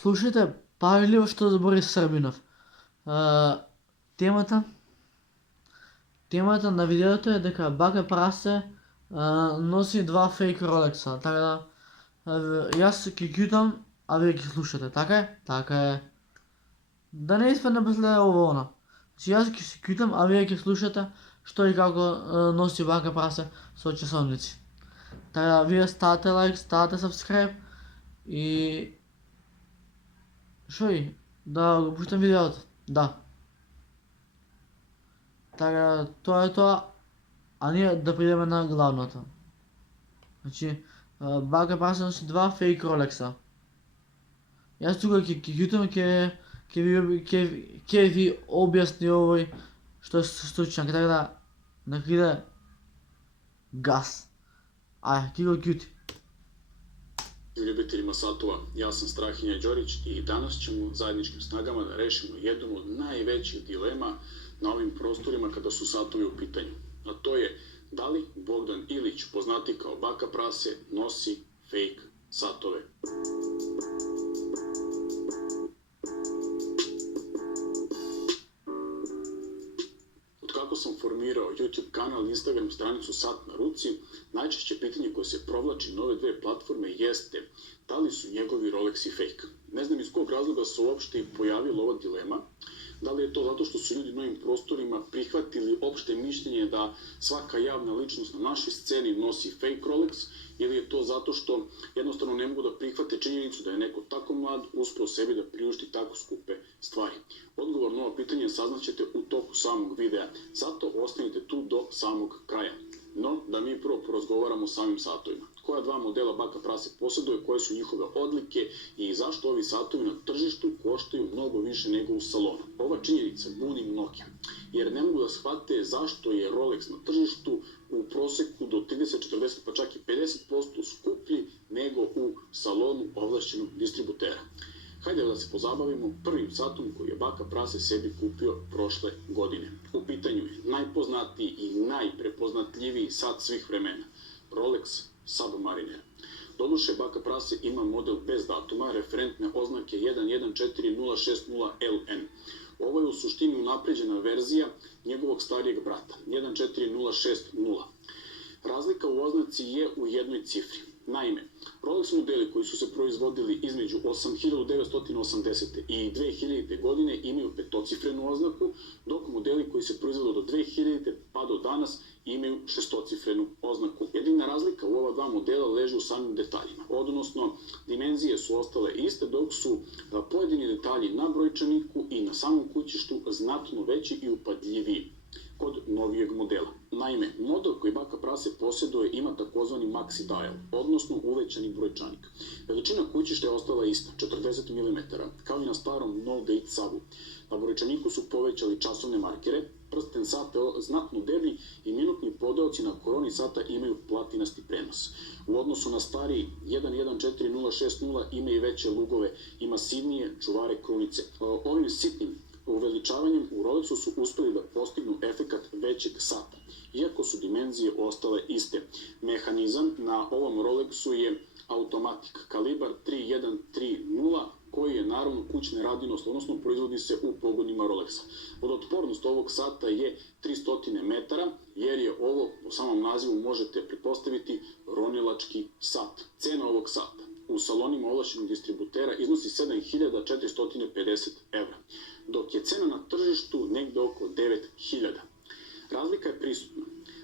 Слушайте, pažljivo što za Boris Srbinov. Темата темата на видеото е дека бака Прасе носи два фейк Ролекса. Така да јас ќе кјутам, а вие ќе слушате. Така е? Така е. Да не испадне после ово она. Значи јас ќе се кјутам, а вие ќе слушате што и како носи бака Прасе со часовници. Така да вие ставате лайк, ставате сабскрайб и шо и? Да го пуштам видеото. Да. Така, тоа е тоа, а ние да придеме на главното. Значи, бака Прасе носи два фейк Ролекса. Јас тука ќе кјутам, ќе ви објасни овој што е случај, така да нека иде газ. Ајде, ќе го кјути. Ljubiteljima satova, ja sam Strahinja Đorić i danas ćemo zajedničkim snagama da rešimo jednu od najvećih dilema na ovim prostorima kada su satovi u pitanju. A to je da li Bogdan Ilić, poznati kao Baka Prase, nosi fake satove. Kako sam formirao YouTube kanal i Instagram stranicu Sat na ruci, najčešće pitanje koje se provlači na ove dve platforme jeste da li su njegovi Rolexi fake. Ne znam iz kog razloga se uopšte pojavila ova dilema. Da li je to zato što su ljudi na ovim prostorima prihvatili opšte mišljenje da svaka javna ličnost na našoj sceni nosi fake Rolex, ili je to zato što jednostavno ne mogu da prihvate činjenicu da je neko tako mlad uspeo sebi da priušti tako skupe stvari. Odgovor na ovo pitanje saznaćete u toku samog videa, zato ostanite tu do samog kraja. No, da mi prvo porazgovaramo o samim satovima. Koja dva modela Baka Prase posjeduje, koje su njihove odlike i zašto ovi satovi na tržištu koštaju mnogo više nego u salonu. Ova činjenica buni mnoge, jer ne mogu da shvate zašto je Rolex na tržištu u proseku do 30, 40 pa čak i 50% skuplji nego u salonu ovlašćenog distributera. Hajde da se pozabavimo prvim satom koji je Baka Prase sebi kupio prošle godine. U pitanju je najpoznatiji i najprepoznatljiviji sat svih vremena, Rolex Submariner. Doduše, Baka Prase ima model bez datuma, referentne oznake 114060LN. Ovo je u suštini unapređena verzija njegovog starijeg brata, 14060. Razlika u oznaci je u jednoj cifri. Naime, Rolex modeli koji su se proizvodili između 1980. i 2000. godine imaju petocifrenu oznaku, dok modeli koji se proizvode do 2000. pa do danas imaju šestocifrenu oznaku. Jedina razlika u ova dva modela leži u samim detaljima, odnosno dimenzije su ostale iste, dok su pojedini detalji na brojčaniku i na samom kućištu znatno veći i upadljiviji kod novijeg modela. Naime, model koji Baka Prase posjeduje ima takozvani maxi dial, odnosno uvećani brojčanik. Veličina kućišta je ostala ista, 40 mm, kao i na starom No Date Sabu. Na brojčaniku su povećali časovne markere, prsten sata je znatno deblji i minutni podeoci na koroni sata imaju platinasti prenos. U odnosu na stariji 114060 ima i veće lugove i masivnije čuvare krunice. Ovim sitnim uveličavanjem u Rolexu su uspeli da postignu efekat većeg sata, iako su dimenzije ostale iste. Mehanizam na ovom Rolexu je automatik kalibar 3130, koji je naravno kućne radinost, odnosno proizvodi se u pogonima Rolexa. Vodootpornost ovog sata je 300 metara, jer je ovo, u samom nazivu možete pretpostaviti, ronilački sat. Cena ovog sata u salonima ovlašćenog distributera iznosi 7450 evra, dok je cena na tržištu negde oko 9000. Razlika je prisutna,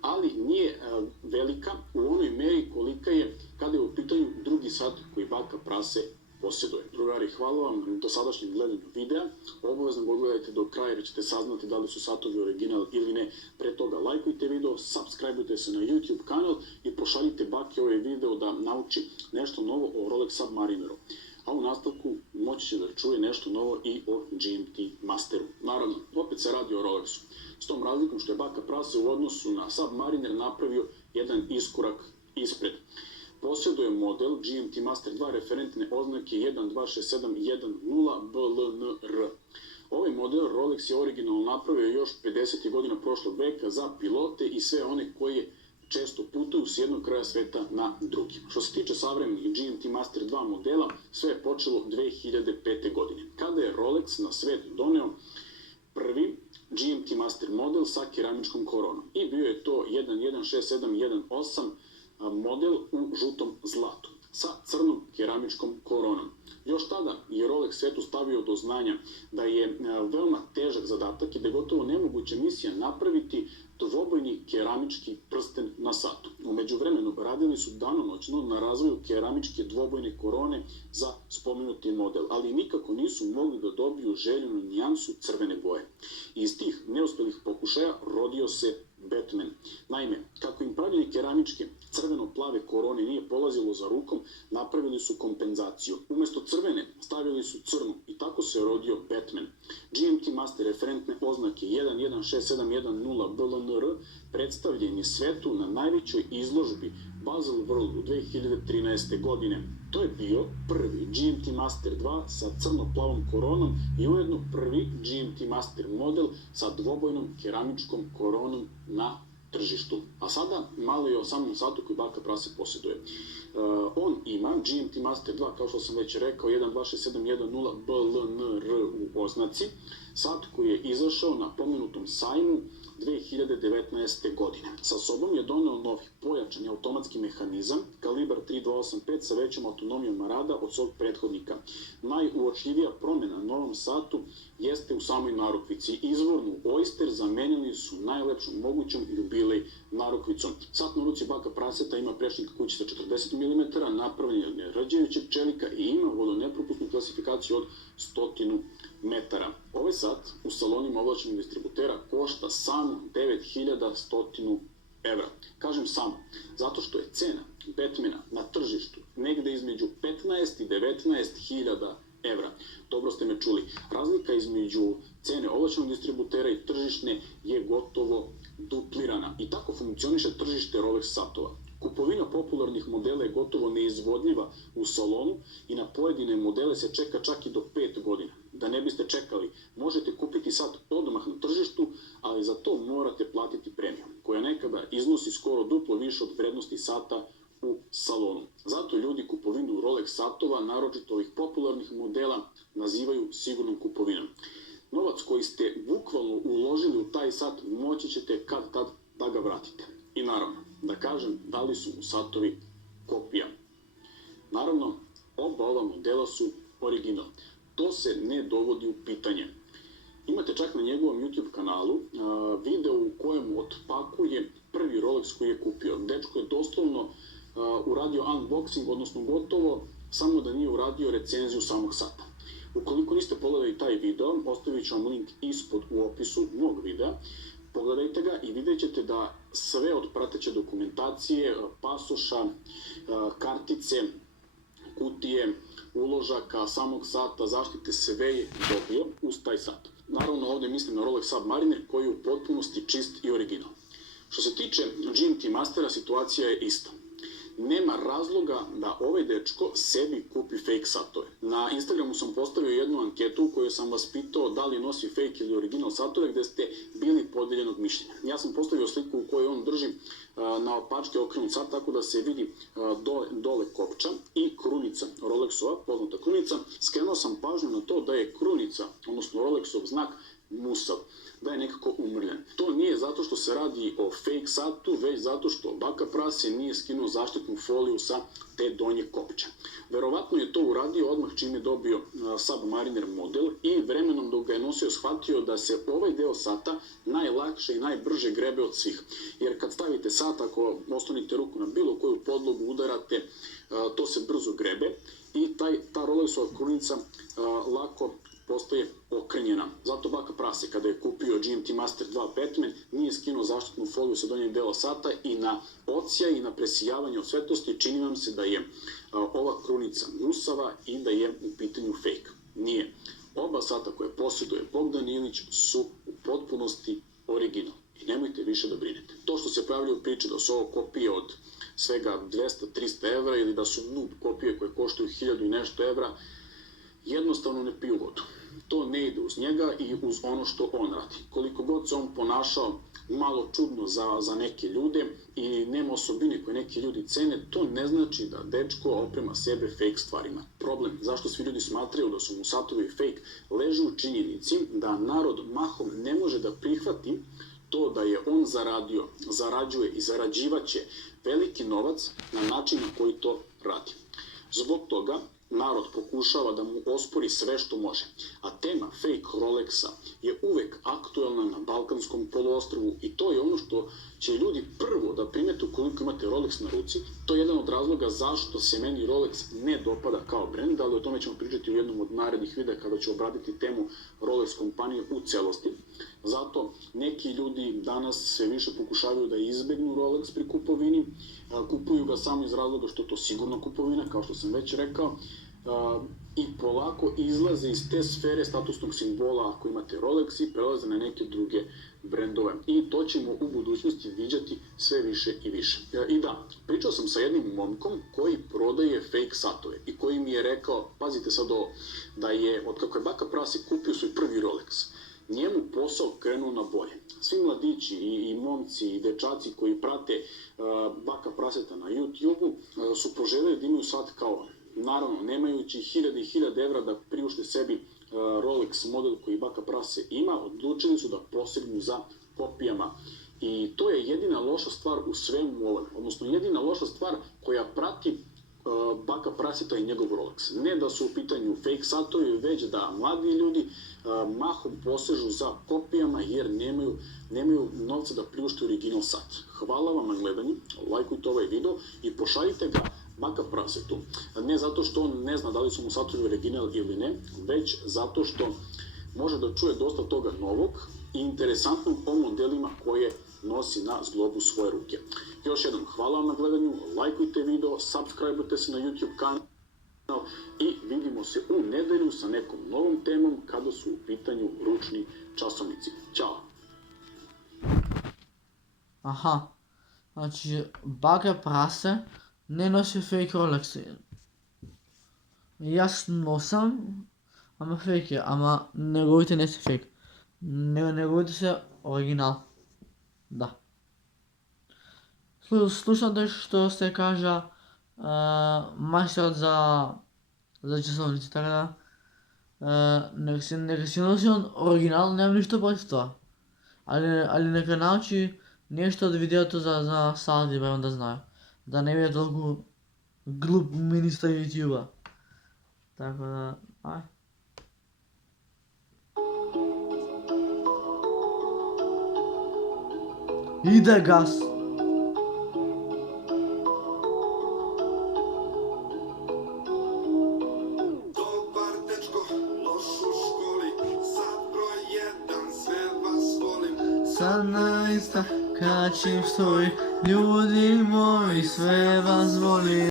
ali nije velika u onoj meri kolika je kada je u pitanju drugi sat koji Baka Prase posjeduje. Drugari, hvala vam na dosadašnjem gledanju videa. Obavezno ga odgledajte do kraja jer ćete saznati da li su satovi original ili ne. Pre toga lajkujte video, subscribeujte se na YouTube kanal i pošaljite Baki ovaj video da nauči nešto novo o Rolex Submarineru. A u nastavku moći će da čuje nešto novo i o GMT Masteru. Naravno, opet se radi o Rolexu. S tom razlikom što je Baka Prase u odnosu na Submariner napravio jedan iskorak ispred. Posjeduje model GMT Master 2 referentne oznake 1267110BLNR. Ovaj model Rolex je originalno napravio još 50. godina prošlog veka za pilote i sve one koji često putuju s jednog kraja sveta na drugi. Što se tiče savremenih GMT Master 2 modela, sve je počelo 2005. godine, kada je Rolex na svet doneo prvi GMT Master model sa keramičkom koronom. I bio je to 116718 model u žutom zlatu sa crnom keramičkom koronom. Još tada je Rolex svetu stavio do znanja da je veoma težak zadatak i da je gotovo nemoguća misija napraviti dvobojni keramički prsten na satu. U međuvremenu radili su danonoćno na razvoju keramičke dvobojne korone za spomenuti model, ali nikako nisu mogli da dobiju željenu nijansu crvene boje. Iz tih neuspelih pokušaja rodio se Batman. Naime, kako im pravljenje keramičke crveno-plave korone nije polazilo za rukom, napravili su kompenzaciju. Umesto crvene stavili su crnu i tako se rodio Batman. GMT Master referentne oznake 116710 BLNR predstavljen je svetu na najvećoj izložbi Basel World 2013. godine. To je bio prvi GMT Master 2 sa crno-plavom koronom i ujedno prvi GMT Master model sa dvobojnom keramičkom koronom na tržištu. A sada malo je o samom satu koji baka prase posjeduje. On ima GMT Master 2, kao što sam već rekao, 126710 BLNR u oznaci, sat koji je izašao na pomenutom sajmu 2019. godine. Sa sobom je doneo novi pojačani automatski mehanizam kalibar 3285 sa većom autonomijom rada od svog prethodnika. Najuočljivija promjena na novom satu jeste u samoj narukvici. Izvornu Oyster zamenili su najlepšom mogućom jubilej narukvicom. Sat na ruci baka praseta ima prečnik kući sa 40 mm, napravljen od nerđajućeg čelika i ima vodonepropusnu klasifikaciju od 100 metara. Ovaj sat u salonima ovlašćenih distributera košta samo 9100 evra. Kažem samo, zato što je cena Batmana na tržištu negde između 15 i 19 hiljada evra. Dobro ste me čuli. Razlika između cene ovlašćenog distributera i tržišne je gotovo duplirana. I tako funkcioniše tržište Rolex satova. Kupovina popularnih modela je gotovo neizvodljiva u salonu i na pojedine modele se čeka čak i do 5 godina. Da ne biste čekali, možete kupiti sat odmah na tržištu, ali za to morate platiti premiju, koja nekada iznosi skoro duplo više od vrednosti sata u salonu. Zato ljudi kupovinu Rolex satova, naročito ovih popularnih modela, nazivaju sigurnom kupovinom. Novac koji ste bukvalno uložili u taj sat moći ćete kad tad da ga vratite. I naravno, da kažem da li su satovi kopija. Naravno, oba ova modela su original. To se ne dovodi u pitanje. Imate čak na njegovom YouTube kanalu video u kojem otpakuje prvi Rolex koji je kupio. Dečko je doslovno uradio unboxing, odnosno gotovo, samo da nije uradio recenziju samog sata. Ukoliko niste pogledali taj video, ostavit ću vam link ispod u opisu mog videa. Pogledajte ga i vidjet ćete da sve od prateće dokumentacije, pasoša, kartice, kutije, uložaka, samog sata, zaštite, sve je dobio uz taj sat. Naravno, ovdje mislim na Rolex Submariner koji je u potpunosti čist i original. Što se tiče GMT Mastera, situacija je ista. Nema razloga da ovaj dečko sebi kupi fake satove. Na Instagramu sam postavio jednu anketu u kojoj sam vas pitao da li nosi fake ili original satove, gde ste bili podeljenog mišljenja. Ja sam postavio sliku u kojoj on drži na opačke okrenut sat, tako da se vidi dole kopča i krunica Rolexova, poznata krunica. Skrenuo sam pažnju na to da je krunica, odnosno Rolexov znak, musav, da je nekako umrljen. To nije zato što se radi o fake satu, već zato što baka prase nije skinuo zaštitnu foliju sa te donje kopče. Verovatno je to uradio odmah čim je dobio Submariner model i vremenom dok ga je nosio shvatio da se ovaj deo sata najlakše i najbrže grebe od svih. Jer kad stavite sat, ako oslonite ruku na bilo koju podlogu, udarate, to se brzo grebe i ta Rolexova krunica lako postaje okrnjena. Zato baka prase, kada je kupio GMT Master 2 Batman, nije skinuo zaštitnu foliju sa donjeg dela sata i na odsjaj i na presijavanje od svetlosti čini vam se da je ova krunica musava i da je u pitanju fake. Nije. Oba sata koje posjeduje Bogdan Ilić su u potpunosti original. I nemojte više da brinete. To što se pojavljaju priče da su ovo kopije od svega 200-300 evra ili da su noob kopije koje koštuju 1000 i nešto evra, jednostavno ne piju vodu. To ne ide uz njega i uz ono što on radi. Koliko god se on ponašao malo čudno za neke ljude i nema osobine koje neki ljudi cene, to ne znači da dečko oprema sebe fake stvarima. Problem zašto svi ljudi smatraju da su mu satovi fake leži u činjenici da narod mahom ne može da prihvati to da je on zarađuje i zarađivaće veliki novac na način na koji to radi. Zbog toga narod pokušava da mu ospori sve što može, a tema fake Rolexa je uvek aktuelna na Balkanskom poluostrvu i to je ono što će ljudi prvo da primete ukoliko imate Rolex na ruci. To je jedan od razloga zašto se meni Rolex ne dopada kao brend, ali o tome ćemo pričati u jednom od narednih videa kada ću obraditi temu Rolex kompanije u celosti. Zato neki ljudi danas sve više pokušavaju da izbegnu Rolex pri kupovini, kupuju ga samo iz razloga što je to sigurna kupovina, kao što sam već rekao, i polako izlaze iz te sfere statusnog simbola ako imate Rolex i prelaze na neke druge brendove. I to ćemo u budućnosti viđati sve više i više. I da, pričao sam sa jednim momkom koji prodaje fake satove i koji mi je rekao, pazite sad ovo, da je od kako je baka prase kupio svoj prvi Rolex, njemu posao krenuo na bolje. Svi mladići i momci i dečaci koji prate baka praseta na YouTube-u su poželjeli da imaju sat kao on. Naravno, nemajući hiljade i hiljade evra da priušte sebi Rolex model koji baka prase ima, odlučili su da posegnu za kopijama. I to je jedina loša stvar u svemu ovome, odnosno jedina loša stvar koja prati baka praseta i njegov Rolex. Ne da su u pitanju fake satovi, već da mladi ljudi mahom posežu za kopijama jer nemaju novca da priušte original sat. Hvala vam na gledanju, lajkujte ovaj video i pošaljite ga baka prasetu. Ne zato što on ne zna da li su mu satovi original ili ne, već zato što može da čuje dosta toga novog i interesantnog po modelima koje nosi na zglobu svoje ruke. Još jednom, hvala vam na gledanju, lajkujte video, subscribeujte se na YouTube kanal i vidimo se u nedelju sa nekom novom temom kada su u pitanju ručni časovnici. Ćao! Aha, znači baka prase ne nosi fake Rolex. Jaz nosam, ама fake je, ама неговите не са fake. Неговите са оригинал. Да. Слушате što se kaže majstor za časovnici, така да нека си носи он оригинал, нямам нищо против това. Ali neka nauči nešto od videото за сати, бе, да знае. Да не е толкова глуп министър YouTube. Така да, ай. Иде газ. Dobar dečko, loš u školi, sad broj 1, sve vas volim. Sad na Insta kačim story, ljudi moji, sve vas volim.